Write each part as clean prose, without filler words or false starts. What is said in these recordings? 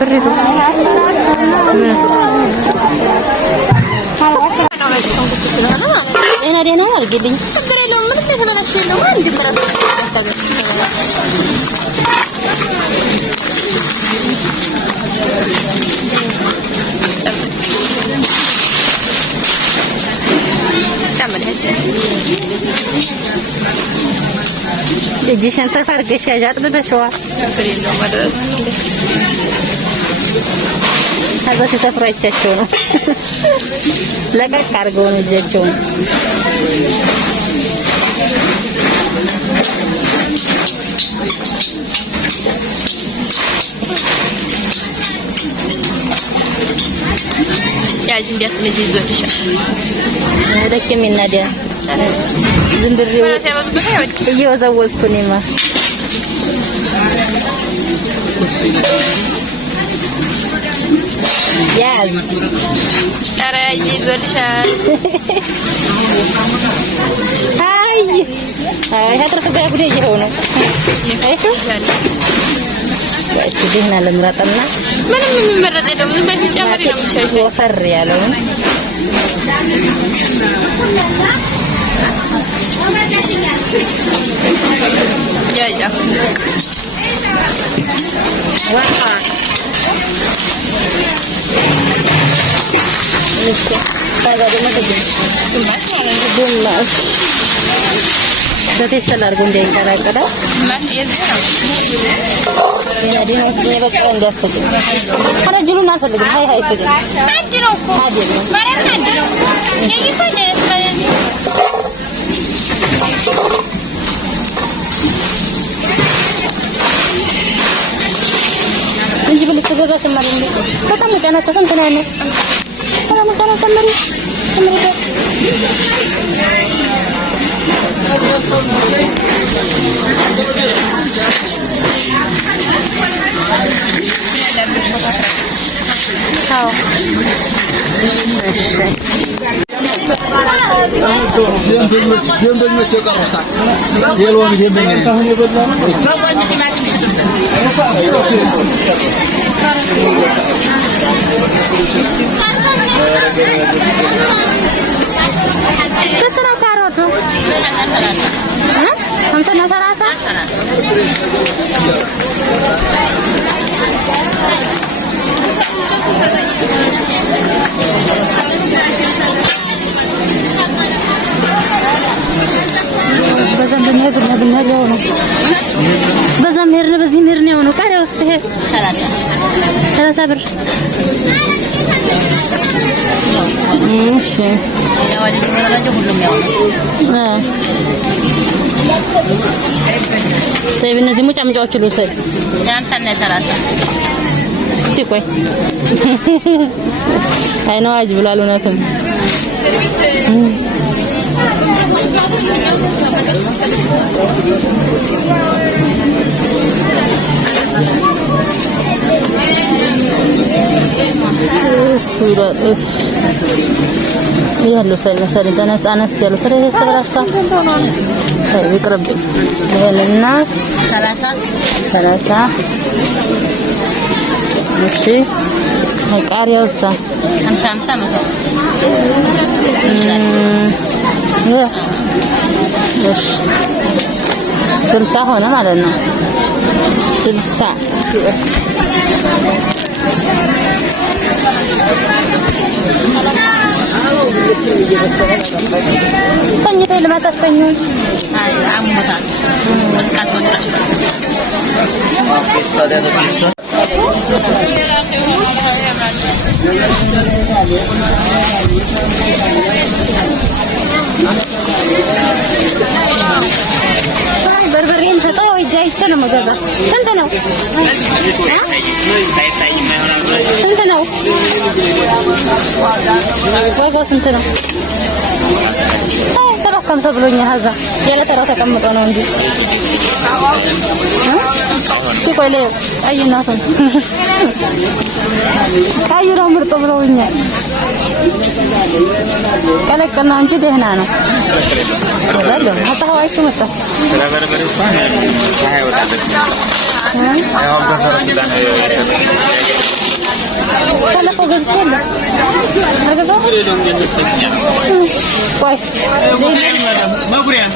بريدو أنا دي نوع الجلين تدري لو ما تجي من الشيء لو ما عندي تعمل هسه تجي شنطة فرق الشجاعة بدشوا هذا سفر يتشون لقى كارغون يتشون يا جندي أتمنى زوجي هذا كم من نادي زندري يو زوج كنيمة ياز ترى زوجي هاي هاي هذا كذا بدي يجونه ايش كده هنا لمراتنا من مرات ده من بيت جامري لو مش وفر يا لون يا واحد لسه هذا ده ما تجي ما Jadi selar gunting kadang-kadang. Ini ada yang punya bagian dah saja. Karena julung nak saja, hai saja. Nanti rokok. Hadir. Mana nanti rokok? Jadi pada Ini beli segala semarin ni. Kata macam apa sen kenal ni? Kalau macam apa semarin? Bienvenido a Rosa. Bienvenido. Setengah karot tu. Hantar nasa rasa. بزمهرني ونو كاره وسه ثلاثة صبر ماشي طيب እነዚህ ሙጫ ሙጫዎች ልውሰድ ያምሳና 30 ሲቆይ አይነው አጅ ብሏል እውነትም يهلو سالي تناس أنا سيالو فريه سبراسا يقرب لنا ثلاثة ماشي هيك عارية وسا 5 مثلا ايش سلسة هنا معلنا سلسة Tanya lima tas tanya. Ay, amo tan. Mas kaso nila. Pista de pista. بربرين حطوا جاي سنة مجازة. سنتنا. سنتنا. واقع سنتنا. ترى كم تبلوني هذا؟ يلا ترى كم مطعنون دي. تقول لي أي ناس؟ أي نمبر تبلوني؟ كله كنا أنتي دهنا أنا. هذا حتى هو أيش متى؟ ባለፈው ገዝቼልህ አገዛው ቆይ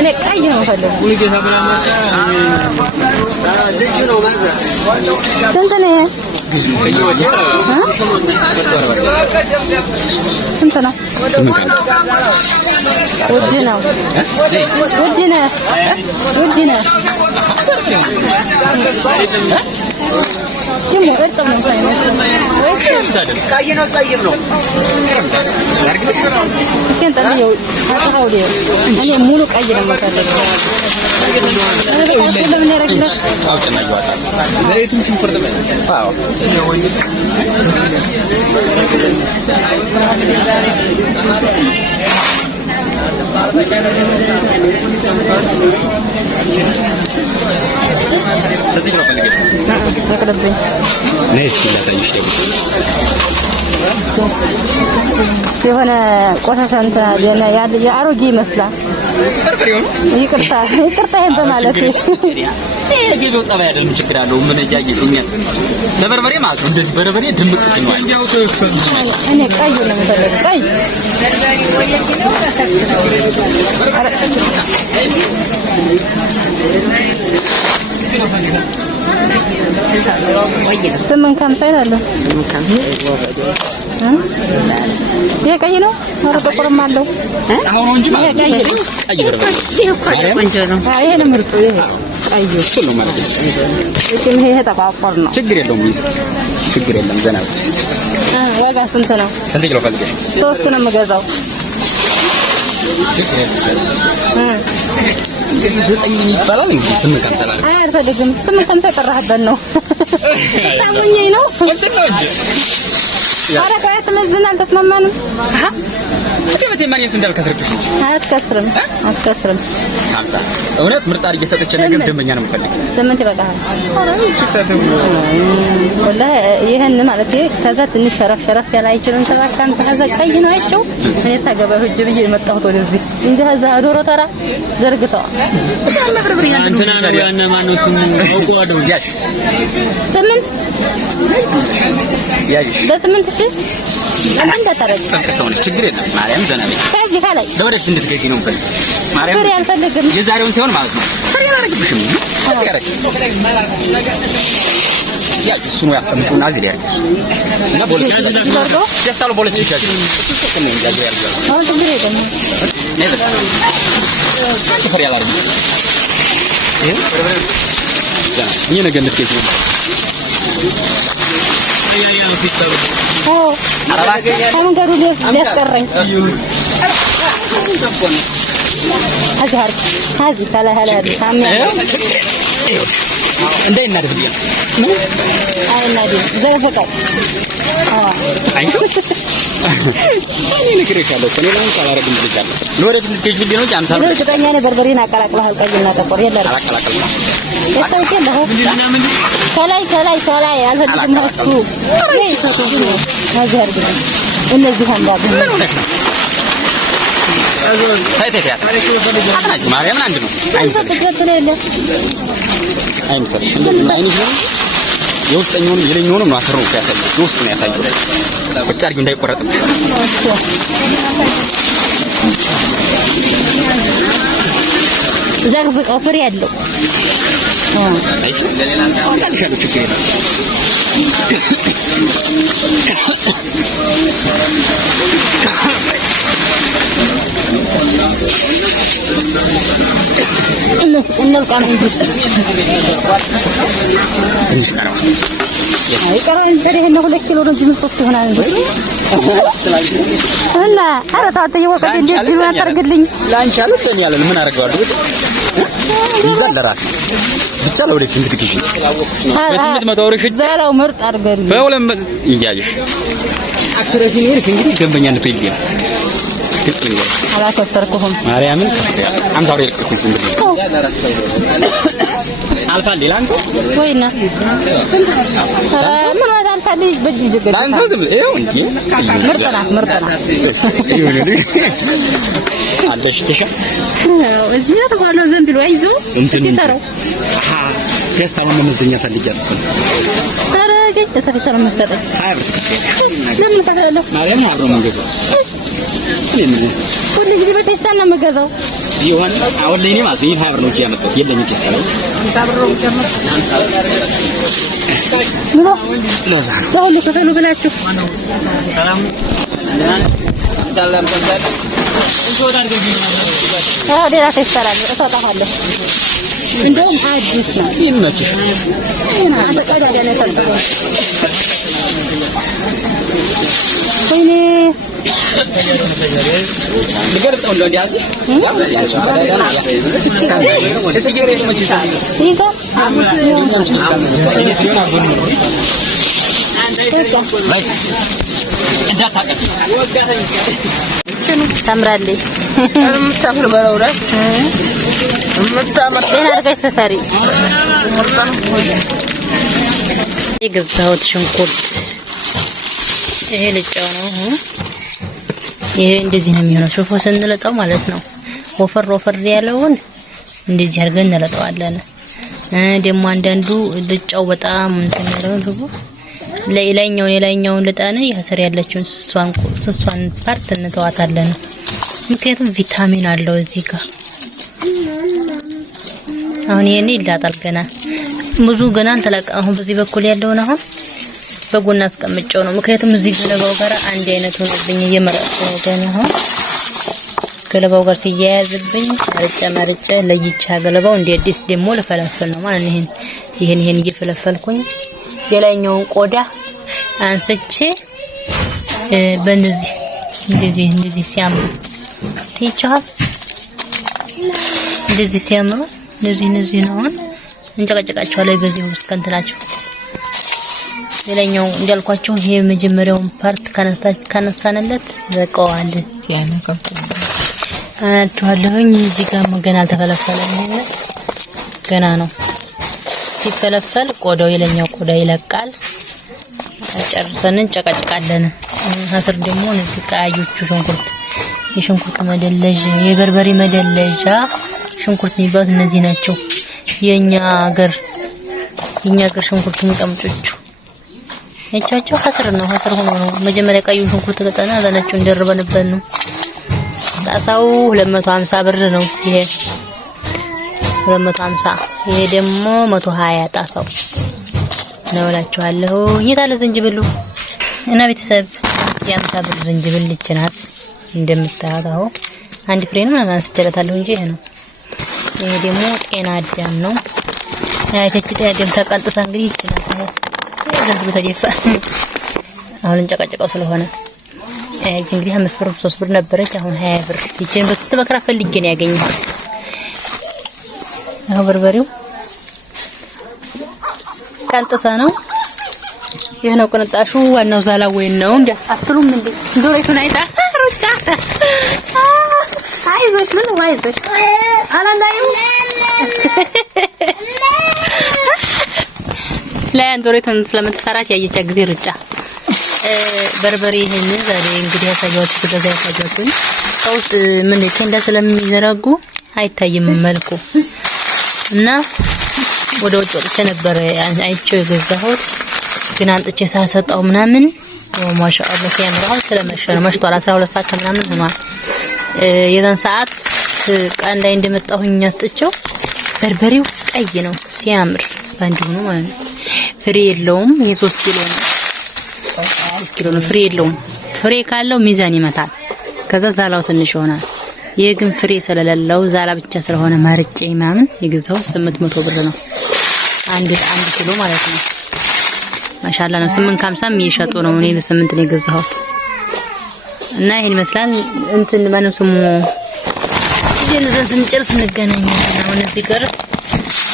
እኔ ቀይ ነው የምፈልገው ልጅ ነው ማዘር ስንት ነው ይሄ ስንት ነው ውድ ነው ውድ ነው ውድ ነው ደግሞ እርጥብ ነው ቀይ ነው ጸይም ነው ሲንጠልየው አታውዲው እኔ ሙሉ ቀይ ነው የምፈልገው አውጭና ይዋሳል ዘይቱን ሽንኩርት ነው አዎ የሆነ ቆሻሻ እንትን ያለ የአሮጌ ይመስላል ይቅርታ ይሄን በማለት የገበያው ጸባይ አይደለም ችግር አለው ምን ያያየኛል ለበርበሬ ማለት ነው እንደዚህ በርበሬ ድምቅ ሲሆን እኔ ቀይ ነው የምፈልገው ቀይ ስምን ከምሳ ይላል ይሄ ቀይ ነው ኧረ ጥቁርም አለው ጸማው ነው እንጂ ማለት ነው ቀይ በርበሬ ይሄ ነው ምርጡ ይሄ ቀይ እሱ ነው ማለት ነው ይሄ ተቋቋር ነው ችግር የለውም ችግር የለም ዘና ዋጋ ስንት ነው ስንት ኪሎ ፈልገሽ 3 ነው የምገዛው ዘጠኝ ይባላል እንግዲህ 8 ከምሰላል አልፈልግም 8 ከምሳ ቀረህበት ነው ታሙኝ ነው ኧረ ቆይ አትመዝን አልተስማማንም እዚህ መቴ ማን ይስንዳል ከስርክሽ አትከስርም 50 እውነት ምርጥ አድርጌ ሰጥቼ ነገር ደንበኛ ነው የምፈልግ 8 ይበቃል ኧረ ይችላል ወላሂ ይሄን ማለት ከዛ ትንሽ ሸረፍ ያለ አይችልም ተባካም ተዛ ቀይ ነው አይቸው እኔ ሳገባ ሂጅ ብዬ የመጣሁት ወደዚህ እንጂ እዛ ዶሮ ተራ ዘርግተዋል እንትና ነው ያና ማን ነው ስሙ ወጥዋዶ ያሽ 8 ያሽ በ8 ሺህ አንተ ታረቅ ተቀሰውነ ችግር የለም ማርያም ዘና ነኝ ከዚህ ካላይ ለወደፊት እንድትገዢ ነው እንፈልግ ማርያም ፍሬ አልፈልግም የዛሬውን ሲሆን ማለት ነው ፍሬ አላረግብሽም ያረክ ያ እሱ ነው ያስቀምጡና እዚህ ላይ ያርግሽ እና ቦለች ደስታሎ ቦለች ይቻላል እሱ ከምን እንጃ ያርጋል አሁን ትግሬ ደግሞ ነበር ፍሬ አላረግም ይሄ እኔ ነገ እንድትገዢ ነው መንገዱ ሊያስቀረኝ هذه እንዳይናደድ ብዬ ነው አይናደድ ዘፈቀው አይ እኔ ነግሬሻለሁ እኔ ለምን ካላረግም ልጅአለሁ ለወደፊት ልትገዢልኝ ነው እንጂ 50 ብር እርግጠኛ ነኝ በርበሬን አቀላቅለሃል ቀይና ጥቁር የለም አቀላቅላለሁ ከላይ አልፈልግም እሱ እዚህ አድርግልኝ እነዚህ አንዳሉ ምን ሆነሽ ነው ታይቴት ያ ማርያም አንድ ነው አይምሰልሽ እንደዚህ አይንሽ ነው የውስጠኛውን የለኛውን ነው አሰረው ያሳየው የውስጥ ነው ያሳየው ቁጭ አድርጊው እንዳይቆረጥ ዘግዝቀው ፍሬ ያለው አይ ለሌላ አንተ ችግር የለም እንልቃም እንጂ ትንሽ ቀረው አይቀረው እንዴ ነው 2 ኪሎ ነው ጅምጥት ይሆናል እንዴ እና አረ ታውተይ ወቀት እንዴ ቢሉ አታርግልኝ ላንቺ አልተኝ ያለ ምን አደርጋለሁ ይዛል ለራስ ብቻ ለወደፊት እንድትግዢ በስምንት መቶ ወርሽ ዘላው ምርጥ አድርገልኝ በሁለም ይያይሽ አክሰረሽን ይርክ እንግዲህ ደንበኛ እንድትይልኝ አላከሰርኩህም ማርያምን ከስያ 50 ብር ይልቅኩኝ ዝም ብዬ አልፋል ሌላን ሰው ወይና ምን ወደ አልፋል በጅ ጀገደ ላንሳ ዝም ይኸው እንጂ ምርጥና አለሽ ተሻ እዚህ ተባለው ዘም ቢሉ አይዞ እንትን ይሰራው ፌስታውን መመዘኛ ፈልጊያለሁ አድርገኝ ለሰፊ ሰው መሰጠኝ ለምን ተገለለ ማርያም አብሮ መንገዛው ሁሉ ጊዜ በቴስታና መገዛው ይሆን አሁን ላይ ነው ማለት ይሄን 20 ብር ነው ያመጣው የለኝ ቴስታ ላይ ታብሮ ጀመረ ምን ለዛ ሁሉ ከፈሉ ብላችሁ ሰላም ሰላም ተንዛል እንጆዳ አድርገኝ ሌላ ቴስታ አለ እታጣፋለሁ እንደውም አዲስ ነው ይመችሽ አንተ ቀዳዳ ነው ተጠቅመው ወይኔ ልገርጠው እንደው እንዲያዝ ያቸው አዳዳና እሺ ገሬ ተመችታ ይዛ ታምራለች የምታምር በረውራ የምታምር ጤና አድርገሽ ሰፈሪ የገዛሁት ሽንኩርት ይሄ ልጫው ነው። ይሄ እንደዚህ ነው የሚሆነው። ሹፎ ስንለጣው ማለት ነው። ወፈር ወፈር ያለውን እንደዚህ አድርገን እንለጣዋለን። ደግሞ አንዳንዱ ልጫው በጣም እንትን ያለው ሹፎ የላይኛውን ልጣነ ያሰር ያለችውን ስሷን ፓርት እንተዋታለን። ምክንያቱም ቪታሚን አለው እዚህ ጋር። አሁን ይሄን ይላጣል ገና ብዙ ገና እንተላቀም። አሁን በዚህ በኩል ያለውን አሁን በጎን አስቀምጨው ነው። ምክንያቱም እዚህ ገለባው ጋር አንድ አይነት ሆኖብኝ እየመረጥኩ ነው። ገና አሁን ገለባው ጋር ሲያያዝብኝ መርጬ ለይቻ ገለባው እንደ አዲስ ደግሞ ለፈለፈል ነው ማለት ነው። ይሄን እየፈለፈልኩኝ የላይኛውን ቆዳ አንስቼ በእንደዚህ እንደዚህ ሲያምሩ ትይቻል። እንደዚህ ሲያምሩ እነዚህ ነው እንጨቀጨቃቸዋለሁ በዚህ ውስጥ ከንትናቸው ሌላኛው እንዳልኳችሁ ይሄ መጀመሪያውን ፓርት ካነሳንለት በቀዋል አያችኋለሁኝ። እዚህ ጋር ገና አልተፈለፈለም። ገና ነው። ሲፈለፈል ቆዳው የለኛው ቆዳ ይለቃል። ጨርሰን እንጨቀጭቃለን። አስር ደግሞ እነዚህ ቀያዮቹ የሽንኩርት መደለዣ የበርበሬ መደለዣ ሽንኩርት የሚባሉት እነዚህ ናቸው። የኛ ሀገር ሽንኩርት የሚቀምጩቹ እቻቸው ሀስር ሆኖ ነው። መጀመሪያ ቀዩ ሽንኩርት ተቀጠና አዛናቸው እንደርበንበት ነው። ጣሳው 250 ብር ነው። ይሄ 250 ይሄ ደግሞ 120 ጣሳው ነው እላችኋለሁ። የታለ ዝንጅብሉ እና ቤተሰብ የ50 ብር ዝንጅብል ይችላል እንደምታዩት። አንድ ፍሬ ነው አንስቼላታለሁ እንጂ ይሄ ነው። ይሄ ደግሞ ጤና አዳም ነው። አይተች ጤና አዳም ተቀልጥሳ እንግዲህ ይችላል። ዝንጅብል ተደፋ አሁን እንጨቀጨቀው ስለሆነ እዚህ እንግዲህ 5 ብር 3 ብር ነበረች። አሁን 20 ብር ይችን በስንት መከራ ፈልጌ ነው ያገኘሁት። አሁን በርበሬው ቀንጥሳ ነው። ይሄ ነው ቅንጣሹ። ዋናው ዛላ ወይን ነው እንዲያሳትሉም እንዴ ዶሬቱን አይታ ሩጫ አይዞሽ ምን ዋይዘሽ አላንዳዩ ላይ አንዶሬቱን ስለምትፈራት ያየቻ ጊዜ ሩጫ በርበሬ ይሄን ዛሬ እንግዲህ ያሳያችሁ ስለዛ ያሳያችሁኝ ሰውት ምን ከእንዳ ስለሚዘራጉ አይታይም መልኩ እና ወደ ውጭ ወጥቼ ነበር አይቼው የገዛሁት። ግን አንጥቼ ሳሰጣው ምናምን ማሻአላህ ሲያምራው ስለመሸነ መሽቷል። 12 ሰዓት ምናምን ሆኗል። የዛን ሰዓት ቀን ላይ እንደመጣሁኝ አስጥቼው በርበሬው ቀይ ነው ሲያምር ባንዲ ሆኖ ማለት ነው። ፍሬ የለውም። ይሄ 3 ኪሎ ነው። 3 ኪሎ ነው። ፍሬ የለውም። ፍሬ ካለው ሚዛን ይመታል። ከዛ ዛላው ትንሽ ይሆናል። ይሄ ግን ፍሬ ስለሌለው ዛላ ብቻ ስለሆነ ማርጬ ምናምን የገዛው 800 ብር ነው። አንድ ኪሎ ማለት ነው። ማሻአላ ነው። 850 እየሸጡ ነው። እኔ በ8 ነው የገዛሁት እና ይሄን ይመስላል። እንትን ማነው ስሙ ስንጨርስ እንገናኛለን። አሁን እዚህ ጋር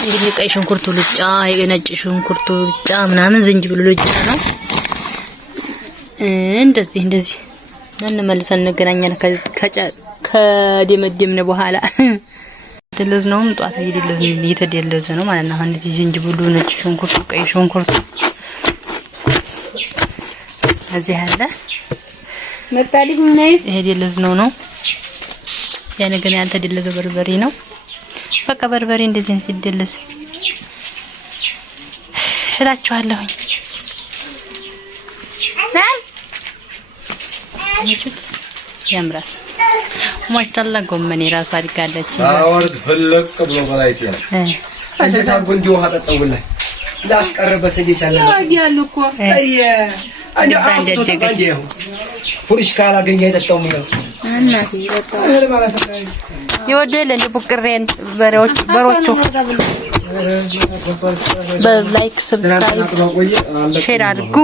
እንግዲህ ቀይ ሽንኩርቱ ልጫ፣ የነጭ ሽንኩርቱ ልጫ ምናምን ዝንጅብሉ ልጫ ነው። እንደዚህ እንመልሰን እንገናኛለን ከደመደምን በኋላ ደለዝ ነው ጧት እየተደለዘ ነው ማለት ነው። አሁን እዚህ ዝንጅብሉ፣ ነጭ ሽንኩርቱ፣ ቀይ ሽንኩርቱ እዚህ አለ መጣልኝ ነው። ይሄ ደለዝ ነው ያ ነገር ያልተደለዘ በርበሬ ነው። በቃ በርበሬ እንደዚህ ሲደለዝ እላችኋለሁ። ያምራል ማሻአላ ጎመኔ ራሱ አድጋለች አወርድ ፍልቅ ብሎ በላይት ያ አንተ ታርጎ ውሃ ጠጣውልህ ላስቀረበት እንዴት ያለ ያሉ እኮ አንዴ አጥቶታል ፉሪሽ ካላገኘ የጠጣው ምን ነው እናቴ በጣም ይወደለ እንደ ቡቅሬን በሮቹ በላይክ ሰብስክራይብ ሼር አድርጉ